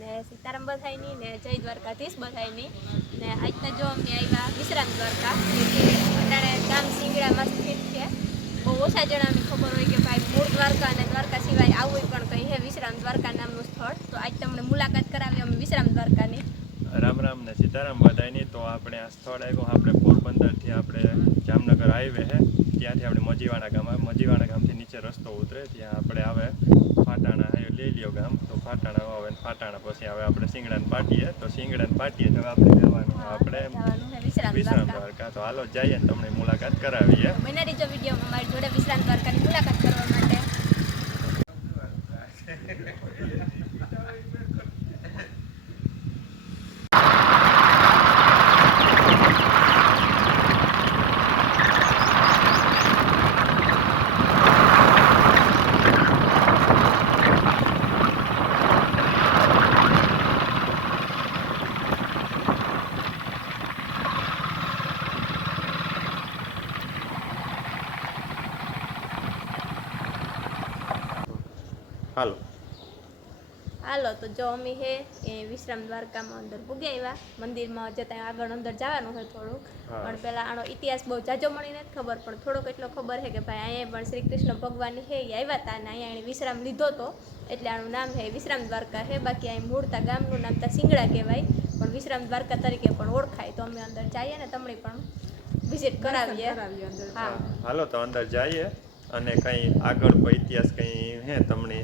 ને સીતારામ બધાયની ને જય દ્વારકાધીશ બધાયની ને. આજના જો અમે આવ્યા વિશ્રામ દ્વારકા અત્યારે ગામ સિંગડામાં સ્થિત છે. બહુ ઓછા જણાને ખબર હોય કે ભાઈ મૂળ દ્વારકા અને દ્વારકા સિવાય આવું પણ કંઈ હે વિશ્રામ દ્વારકા નામનું સ્થળ. તો આજ તમને મુલાકાત કરાવી અમે વિશ્રામ દ્વારકાની. રામ રામ ને સીતારામ બધાયની. તો આપણે આ સ્થળ આવ્યું, આપણે પોરબંદરથી આપણે જામનગર હાઈવે છે ત્યાંથી આપણે મજીવાણા ગામ આવે મજીવાણા ગામથી નીચે રસ્તો ઉતરે, ત્યાં આપણે આવે ફાટાણા હાઈવે લઈ લ્યો ગામ. તો ફાટાણા આવે ફાટાણા પછી આવે આપણે સિંગડાને પાટીએ. તો સિંગડાને પાટીએ તો આપણે જવાનું, આપણે વિશ્રામ દ્વારકા. તો હાલો જઈએ ને તમને મુલાકાત કરાવીએ. વિડીયોમાં મારી જોડે વિશ્રામ દ્વારકાની મુલાકાત કરવા માટે. હાલો. હાલો તો જો અમે હે એ વિશ્રામ દ્વારકામાં અંદર પૂગી આવ્યા. મંદિરમાં જતા આગળ અંદર જવાનું હોય થોડુંક પણ પહેલાં આનો ઇતિહાસ બહુ જાજો મળી નથી ખબર પણ થોડોક એટલો ખબર છે કે ભાઈ અહીંયા પણ શ્રી કૃષ્ણ ભગવાન હે એ આવ્યા હતા અને અહીંયા એણે વિશ્રામ લીધો હતો એટલે આનું નામ હે વિશ્રામ દ્વારકા હે. બાકી અહીં મૂળતા ગામનું નામ તા સિંગડા કહેવાય. પણ વિશ્રામ દ્વારકા તરીકે પણ ઓળખાય. તો અમે અંદર જઈએ ને તમને પણ વિઝિટ કરાવીએ. હા. હાલો તો અંદર જઈએ. અને કંઈ આગળ કોઈ ઇતિહાસ કંઈ હે તમને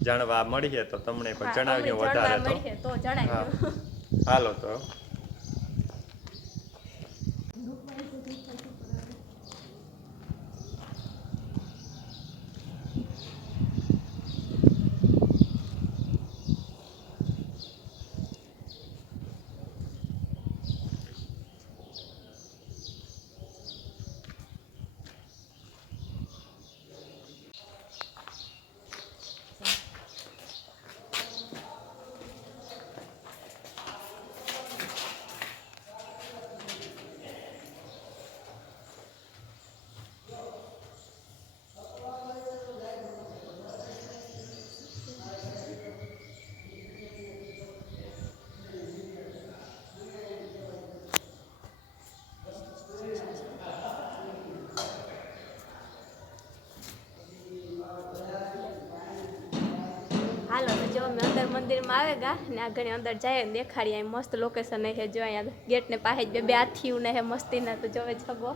જાણવા મળીએ તો તમને પણ જણાવ્યો વધારે તો. હાલો તો. હાલો, તો જો અમે અંદર મંદિરમાં આવે ગા, ને આ ઘણી અંદર જાય ને દેખાડીએ. મસ્ત લોકેશન હે જો અહીંયા ગેટને પાસે જ બે બે હાથીયું ને હે મસ્તીના, તો જોવે છગો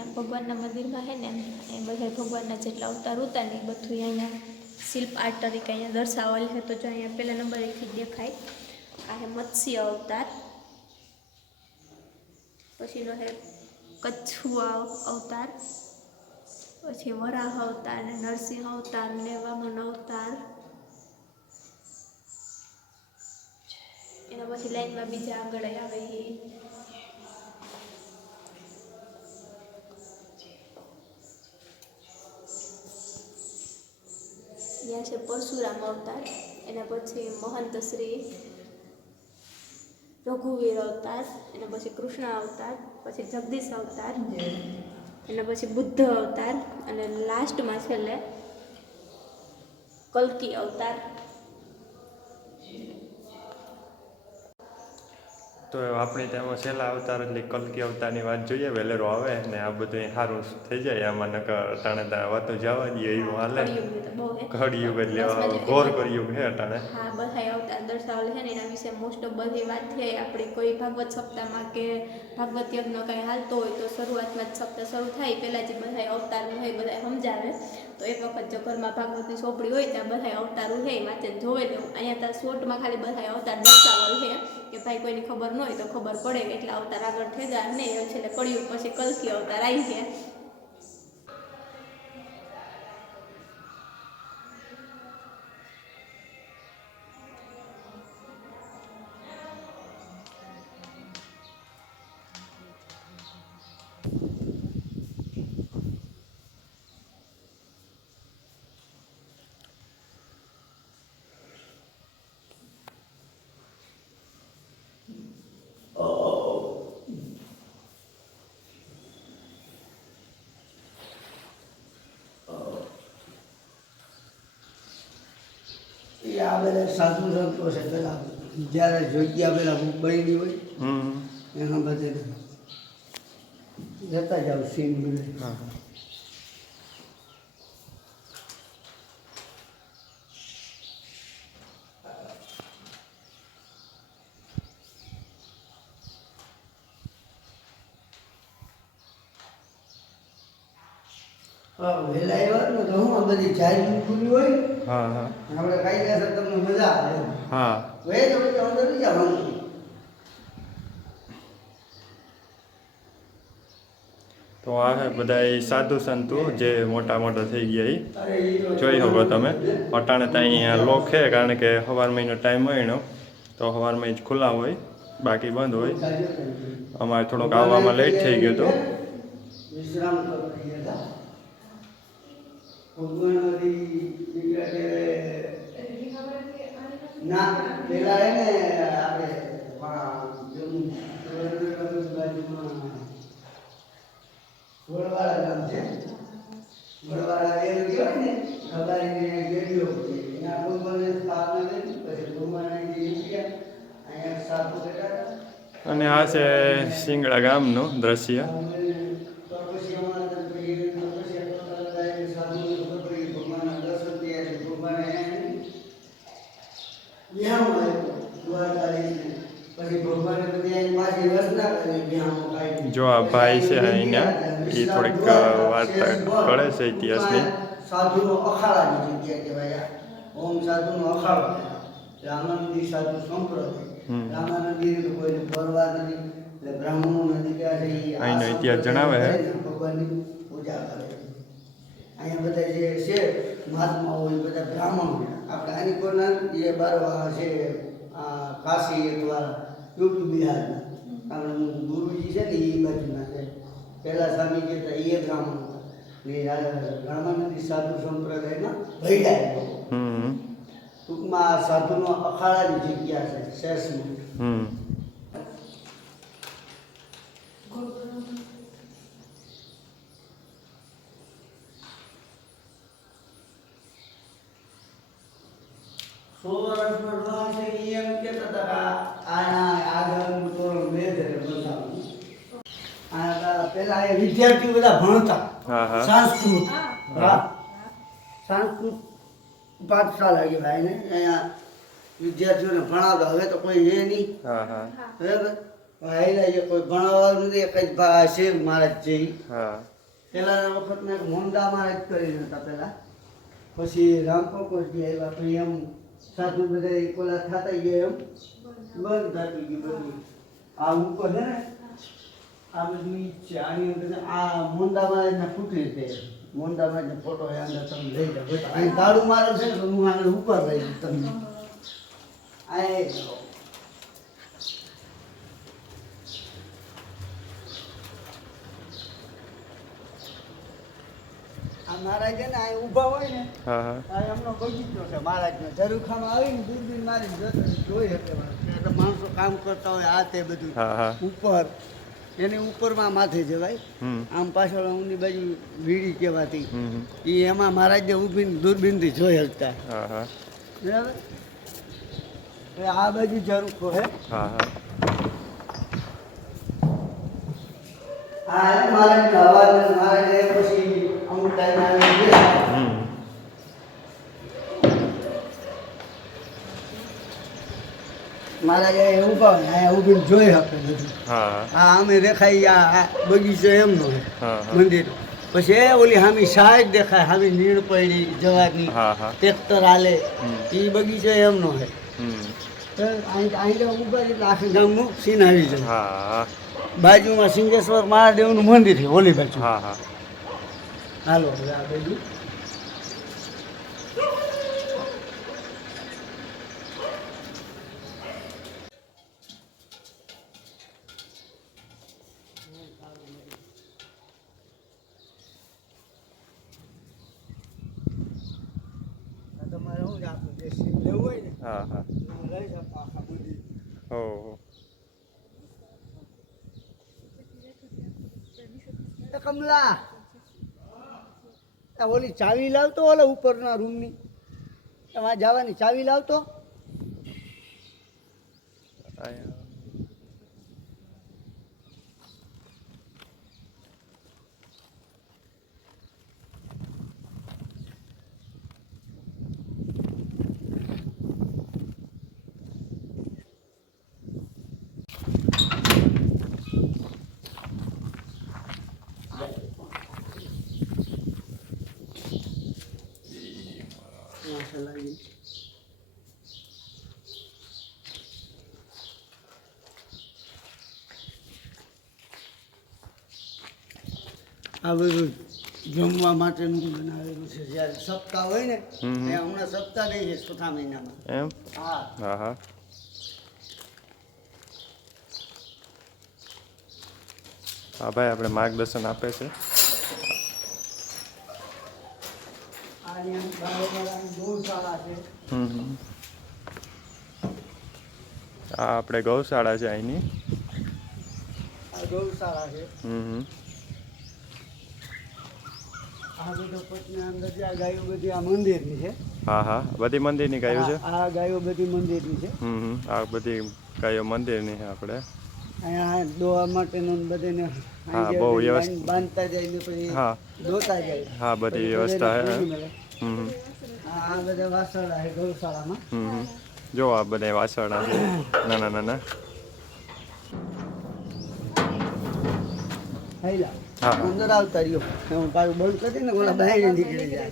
અહીંયા ભગવાનના મંદિરમાં હે ને એ બધા ભગવાનના જેટલા અવતાર ઉતાર ને એ બધું અહીંયા શિલ્પ આર્ટ તરીકે અહીંયા દર્શાવેલ છે. તો જો અહીંયા પહેલા નંબર એકથી દેખાય. આ હે મત્સ્ય અવતાર. પછીનો હે કચ્છુઆ અવતાર. પછી વરાહ અવતાર ને નરસિંહ અવતાર ને વામન અવતાર. એના પછી લાઈનમાં બીજા આગળ આવે એ. ત્યાં છે પરશુરામ અવતાર. એના પછી મહંત શ્રી, રઘુવીર અવતાર, એના પછી કૃષ્ણ અવતાર, પછી જગદીશ અવતાર, એના પછી બુદ્ધ અવતાર, અને લાસ્ટમાં છેલ્લે કલ્કી અવતાર. તો આપણે તેમાં છેલ્લા અવતાર એટલે કલકી અવતારની વાત જોઈએ વેલેરો આવે ને આ બધું સારું થઈ જાય આમાં નકર અટાણે ત્યાં વાતો જવા દઈએ એવું હાલે. બહુ એટલે ઘોર કળિયુગ છે અટાણે. હા બધાય અવતાર દર્શાવેલ છે ને એના વિશે મોસ્ટ ઓફ બધી વાત થઈ આપણે કોઈ ભાગવત સપ્તાહમાં કે ભાગવત યજ્ઞ કંઈ હાલતો હોય તો શરૂઆતમાં જ સપ્તાહ શરૂ થાય પહેલાં જે બધાય અવતારનું હોય બધાય સમજાવે. તો એક વખત જો ઘરમાં ભાગવતની સોપડી હોય ત્યાં બધાય અવતારું છે વાંચે જોવે તો અહીંયા ત્યાં શોર્ટમાં ખાલી બધાય અવતાર દર્શાવેલ છે કે ભાઈ કોઈની ખબર ન હોય તો ખબર પડે એટલા અવતાર આગળ થઈ ગયા નહીં છેલ્લે પડ્યું પછી કલકી અવતાર આવી ગયા. એ આ બધા સાધુ સંતો છે પેલા. જ્યારે જગ્યા પેલા બની હોય એના બધે જતા જાવ સીન બધે હા. હા વહેલા એવા ને તો હું આ બધી જાહેર ખુલ્લી હોય હા હા. તમને મજા આવે હા. તો અંદર જવાનું તો આ બધા એ સાધુ સંતો જે મોટા મોટા થઈ ગયા એ જોઈ શકો તમે. અટાણે ત્યાં અહીંયા લોક છે કારણ કે સવાર મહિનો ટાઈમ હોય તો સવારમાં જ ખુલ્લા હોય બાકી બંધ હોય. અમારે થોડોક આવવામાં લેટ થઈ ગયો હતો વિશ્રામ તો કરી ગયા હતા ભગવાનમાંથી ના પેલા હે ને આપણે ગામ છે. ને ખબારીને એના ભગવાનને સ્થાપના કરી પછી ભગવાન ગયા. અહીંયા સાધુ બેઠા અને આ છે સિંગડા ગામનું દ્રશ્ય. જો આ ભાઈ છે અહીંના એ થોડીક વાર્તા કરે છે ઇતિહાસની સાધુનો અખાડાની જગ્યા કહેવાય આ. ઓમ સાધુનો અખાડો રામાનંદી સાધુ સંપ્રદાય. રામાનંદી તો કોઈને પરવા નથી એટલે બ્રાહ્મણો નથી કે છે અહીંનો ઇતિહાસ જણાવે છે. ભગવાનની પૂજા કરે અહીંયા બધા જે છે મહાત્માઓ એ બધા બ્રાહ્મણો આપણે આની કોના જે બારવા છે આ કાશી એકવાર યુપી બિહારના આપણે ગુરુજી છે ને એ બાજુના છે. પહેલાં સ્વામી જે હતા એ બ્રાહ્મણ હતા ને આ રામાનંદી સાધુ સંપ્રદાયના ભૈડા ટૂંકમાં આ સાધુનો અખાડાની જગ્યા છે શેષમાં. હમ. સો છે એમ કહેતા હતા કે આ આના આગળનું તોરણ વેદ છે બતાવું આ એ વિદ્યાર્થીઓ બધા ભણતા. હા હા. સંસ્કૃત. સંસ્કૃત પાઠશાળા કહેવાય ને. અહીંયા વિદ્યાર્થીઓને ભણાવતા. હવે તો કોઈ એ નહીં. હા હા. હા બરાબર ભાઈ જે કોઈ ભણાવવાનું નથી એક જ છે મહારાજ છે. હા. પહેલાના વખતમાં એક મોંડા મહારાજ કરીને હતા પહેલા. પછી રામપોકોશજી આવ્યા પછી એમ સાધુ બધા કોલા થતા ગયા એમ. બંધ થતી ગઈ બધું. આ ઉપર છે ને આ બધું ઈ જ છે. આની અંદર આ મોંદામાં ને ફૂટી તે મોંદામાં ને ફોટો એ અંદર તમે લઈ જાઓ. અહીં તાળું મારે છે તો હું આગળ ઉપર રહી જઈશ તમને. આ એ જો. આ મહારાજ છે ને અહીં ઊભા હોય ને આ એમનો બગીચો છે. મહારાજનો ઝરૂખામાં આવીને દૂરબીન મારી જોતો જોઈ શકે એટલે માણસો કામ કરતા હોય આ તે બધું. ઉપર. એની ઉપરમાં માથે જવાય. આમ પાછળ ઊની બાજુ વીડી કહેવાતી. એ એમાં મહારાજને ઊભીને દૂરબીનથી જોઈ શકતા બરાબર? એટલે આ બાજુ ઝરૂખો હે? આ મહારાજનો અવાજ ને પછી અમુક ટાઈમ આવી ગયા હમ મહારાજે ઊભા હોય અહીંયા ઊભીને જોઈ શકે બધું. હા. દેખાય આ બગીચો એમનો મંદિર પછી એ ઓલી હામી સાહેબ દેખાય હામી નીણ પડી જવાની ટ્રેક્ટર હાલે. એ બગીચો એમનો હા બાજુમાં સિંગેશ્વર મહાદેવનું મંદિર છે ઓલી બાજુ. હા હા. હાલો આ બાજુ આ તમારે શું છે આપણું જે સીન લેવું હોય ને કમલા. ઓલી ચાવી લાવતો ઓલા ઉપરના રૂમની એમાં જવાની ચાવી લાવતો? આ બધું જમવા માટેનું બનાવેલું છે. જ્યારે સપ્તાહ હોય ને. એ હમણાં સપ્તાહ નહીં છે ચોથા મહિનામાં. એમ? હા. હા હા. હા ભાઈ આપણે માર્ગદર્શન આપે છે. આ આપણે ગૌશાળા છે અહીંની. ગૌશાળા છે. હમ હમ. આ બધો પટના અંદર જે આ ગાયો બધી આ મંદિરની છે. હા હા. બધી મંદિરની ગાયો છે? આ આ ગાયો બધી મંદિરની છે. હમ હમ. આ બધી ગાયો મંદિરની છે આપણે. અહીંયા દોવા માટેનું બધાને હા, બહુ વ્યવસ્થા બાંધતા જાય ને પછી હા. જાય. હા બધી વ્યવસ્થા છે. હમ આ આ બધા વાસણા છે ગૌશાળામાં. હમ હમ. જો આ બધા વાસણા છે. નાના નાના. હા. અંદર આવતા રહ્યો. હું પાછું બંધ કરી ને ઓલા બહાર નીકળી જાય.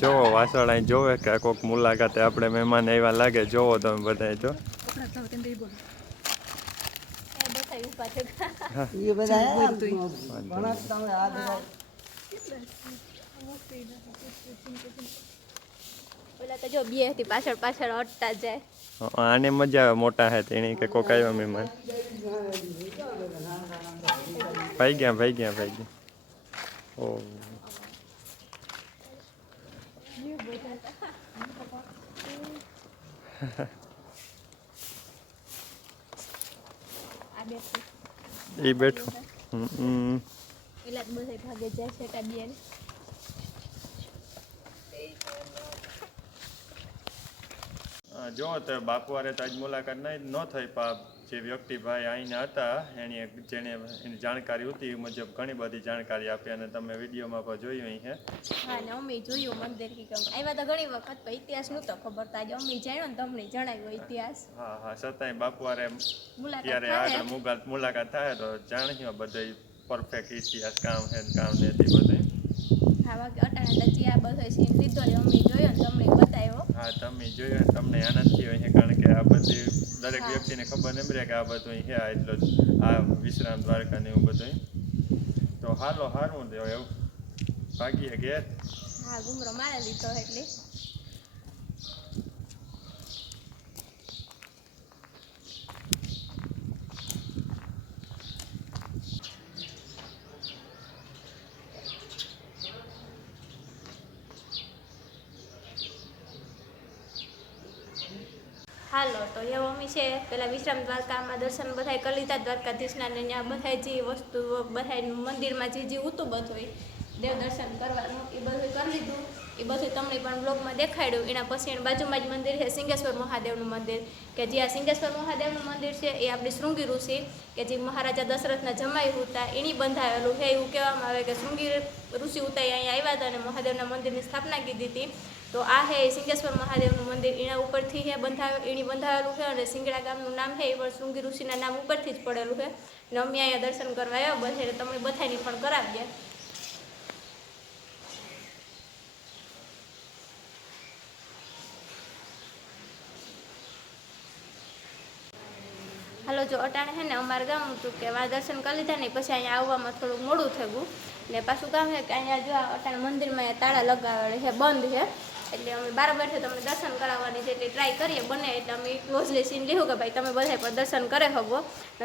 જોવો વાસણ અહીં જોવે કે કોઈક મુલાકાતે આપણે મહેમાન આવ્યા લાગે જોવો તમે બધા જો ઓલા તો જો બે હતી પાછળ પાછળ અટતા જાય. આને મજા આવે મોટા હે તેની કે કોક આવ્યો મહેમાન. ભાઈ ગયા ભાઈ ગયા ભાઈ ગયા. ઓ. એ બેઠો. હમ, હમ. બધા ભાગે જાય છે જો તો બાપુવારે તો આજ મુલાકાત નહીં ન થઈ પા જે વ્યક્તિ ભાઈ અહીંના હતા એની એક જેણે એની જાણકારી હતી એ મુજબ ઘણી બધી જાણકારી આપી અને તમે વિડીયોમાં પણ જોયું અહીં હા? ને અમે જોયું મંદિર કે કેમ. આવ્યા તો ઘણી વખત પણ ઇતિહાસ ખબર તો આજે અમે જાણ્યો ને તમને જણાવ્યો ઇતિહાસ. હા હા છતાંય બાપુવારે મુલાકાત ત્યારે આગળ મુલાકાત થાય તો જાણ્યો બધે પરફેક્ટ ઇતિહાસ કામ ને કામ નથી બધે. હા બાકી અટાણે આ બધો સીન લીધો ને અમે જોયો ને તમને બતાવ્યો. હા તમે જોયો ને તમને આનંદ થયો છે કારણ કે આ બધી દરેક. વ્યક્તિને ખબર નહીં રહે કે આ બધું છે આ એટલો આ વિશ્રામ દ્વારકા ને એવું બધું તો હાલો હારું દેવો એવું. ભાગીએ ઘેર? હા ગુમરો મારે લીધો એટલે. હાલો, તો એ મમ્મી છે. પેલા વિશ્રામ દ્વારકામાં દર્શન બધાય કરી લીધા. દ્વારકાધીશના ને ત્યાં બધા જે વસ્તુ બધા મંદિરમાં જે જે ઉતું બધું દેવ દર્શન કરવાનું એ બધું કરી લીધું. એ બધું તમને પણ બ્લોગમાં દેખાડ્યું. એના પછી એની બાજુમાં જ મંદિર છે, સિંગેશ્વર મહાદેવનું મંદિર. કે જે આ સિંગેશ્વર મહાદેવનું મંદિર છે, એ આપણી શૃંગી ઋષિ કે જે મહારાજા દશરથના જમાઈ હતા એની બંધાયેલું છે, એવું કહેવામાં આવે કે શૃંગી ઋષિ હતા અહીંયા આવ્યા હતા અને મહાદેવના મંદિરની સ્થાપના કીધી હતી. તો આ હે સિંગેશ્વર મહાદેવનું મંદિર. એના ઉપરથી હે બંધાવે એની બંધાવેલું છે અને સિંગડા ગામનું નામ છે, એ પણ શૃંગી ઋષિના નામ ઉપરથી જ પડેલું છે. ને અમે અહીંયા દર્શન કરવા આવ્યા બધા તમે બધાની પણ કરાવીએ. જો અટાણે છે ને અમારે ગામ હતું કે વાં દર્શન કરી લીધા ને પછી અહીંયા આવવામાં થોડુંક મોડું થયું ને પાછું ગામ છે કે અહીંયા જો અટાણે મંદિરમાં તાળા લગાવેલા છે બંધ છે એટલે અમે બાર બેઠે તમે દર્શન કરાવવાની છે એટલે ટ્રાય કરીએ બને એટલે અમે રોજલી સીન લીધું કે ભાઈ તમે બધા પણ દર્શન કરે હગો.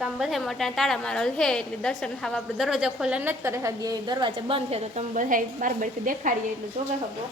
કામ બધા મોટા તાળા મારેલ છે એટલે દર્શન હાવ આપણે દરવાજા ખોલે નથી કરી શકીએ, દરવાજા બંધ છે તો તમે બધા બાર બેઠે દેખાડીએ એટલે જોવે શકો